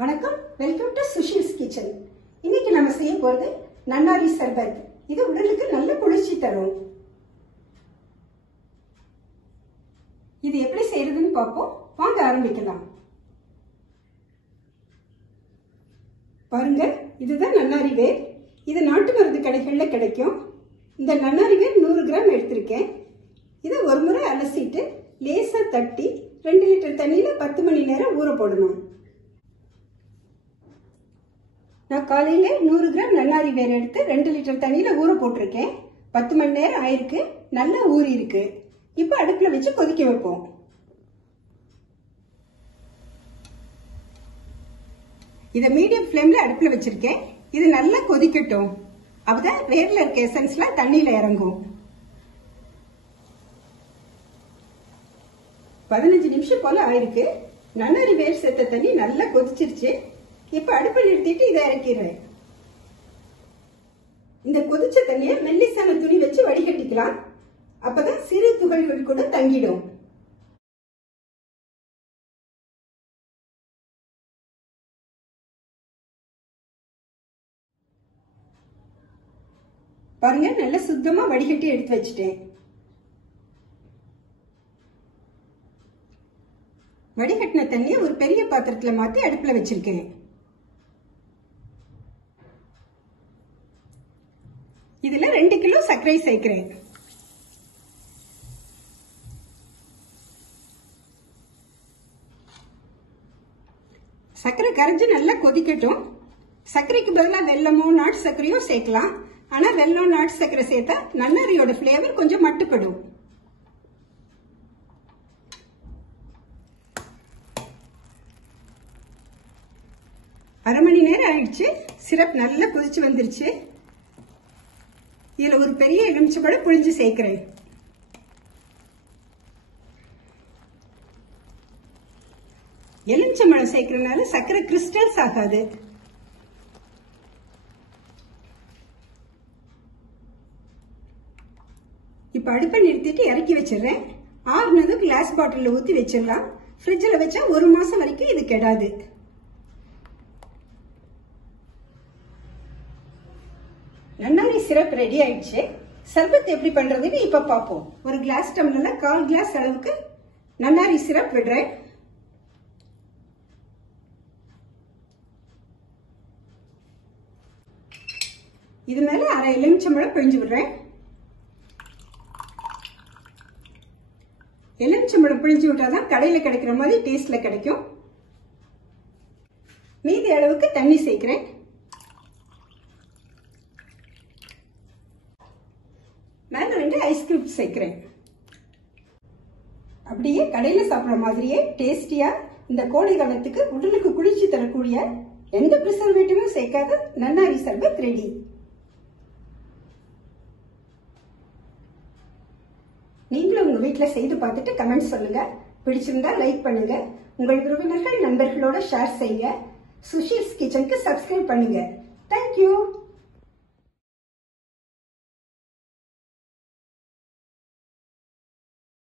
வணக்கம், welcome to Sushil's kitchen. இன்னைக்கு நம்ம செய்ய போறது நன்னாரி சர்பத். இது உடலுக்கு நல்ல குளிர்ச்சி தரும். இது எப்படி செய்யறதுன்னு பார்ப்போம். வாங்க ஆரம்பிக்கலாம். பாருங்க, இதுதான் நன்னாரி வேர். இது நாட்டு மருந்து கடைகள்ல கிடைக்கும். இந்த நன்னாரி வேர் 100 கிராம் எடுத்திருக்கேன். இதை ஒரு முறை அலசிட்டு லேசா தட்டி 2 லிட்டர் தண்ணியில 10 மணி நேரம் ஊற போடணும். நான் காலையில 100 கிராம் நன்னாரி வேர் எடுத்து 2 லிட்டர் தண்ணியில ஊற போட்டிருக்கேன். 10 மணி நேரம் ஆயிருக்கு. நல்லா ஊறி இருக்கு. இப்ப அடுப்புல வச்சு கொதிக்க வைப்போம். இத மீடியம் ஃப்ளேம்ல அடுப்புல வச்சிருக்கேன். இது நல்லா கொதிக்கட்டும். அப்பதான் வேர்ல இருக்க எசன்ஸ்லாம் தண்ணியில இறங்கும். 15 நிமிஷம் போல ஆயிருக்கு. நன்னாரி வேர் சேர்த்த தண்ணி நல்லா கொதிச்சிருச்சு. இப்ப அடுப்பை நிறுத்திட்டு இதை இறக்கிறேன். இந்த கொதிச்ச தண்ணியை மெல்லிசான துணி வச்சு வடிகட்டிக்கலாம். அப்பதான் சிறு துகள்கள் கூட தங்கிடும். பாருங்க, நல்ல சுத்தமா வடிகட்டி எடுத்து வச்சுட்டேன். வடிகட்டின தண்ணியை ஒரு பெரிய பாத்திரத்துல மாத்தி அடுப்புல வச்சிருக்கேன். இதுல 2 கிலோ சர்க்கரை சேர்க்கிறேன். சர்க்கரை கரைஞ்சு நல்லா கொதிக்கட்டும். சர்க்கரைக்கு பதிலாக வெல்லமோ நாட்டு சர்க்கரையோ சேர்க்கலாம். ஆனா வெல்லம் நாட்டு சர்க்கரை சேர்த்தா நன்னாரியோட ஃபிளேவர் கொஞ்சம் மட்டுப்படும். அரை மணி நேரம் ஆயிடுச்சு. சிரப் நல்லா கொதிச்சு வந்துருச்சு. இதுல ஒரு பெரிய எலுமிச்சம்பழம் புழிஞ்சு சேர்க்கிறேன். எலுமிச்சம்பழம் சேர்க்கறதுனால சர்க்கரை கிறிஸ்டல்ஸ் ஆகாது. இப்ப அடுப்பை நிறுத்திட்டு இறக்கி வச்சிடறேன். ஆறுனதும் கிளாஸ் பாட்டில் ஊத்தி வச்சிடலாம். ஃப்ரிட்ஜில் வச்சா 1 மாசம் வரைக்கும் இது கெடாது. நன்னாரி சிரப் ரெடி ஆயிடுச்சு. சர்பத் எப்படி பண்றதுன்னு இப்ப பார்ப்போம். ஒரு கிளாஸ் டம்ளர்ல 1/4 கிளாஸ் அளவுக்கு நன்னாரி சிரப் விடுறேன். இது மேல அரை எலுமிச்சம்பழம் பிழிஞ்சு விடுறேன். எலுமிச்சம்பழம் பிழிஞ்சு விட்டாதான் கடையில கிடைக்கிற மாதிரி டேஸ்ட்ல கிடைக்கும். மீதி அளவுக்கு தண்ணி சேர்க்கிறேன். மேல 2 ஐஸ்கிரீம் சேர்க்கிறேன். அப்படியே கடையில சாப்பிடுற மாதிரியே டேஸ்டியா இந்த கோடை காலத்துக்கு உடலுக்கு குளிர்ச்சி தரக்கூடிய எந்த பிரிசர்வேட்டிவும் சேர்க்காத நன்னாரி சர்பத் ரெடி. நீங்களும் உங்க வீட்டுல செய்து பார்த்துட்டு கமெண்ட் சொல்லுங்க. பிடிச்சிருந்தா லைக் பண்ணுங்க. உங்கள் உறவினர்கள் நண்பர்களோட ஷேர் செய்யுங்க. சுஷீல்ஸ் கிச்சனுக்கு சப்ஸ்கிரைப் பண்ணுங்க. தேங்க்யூ.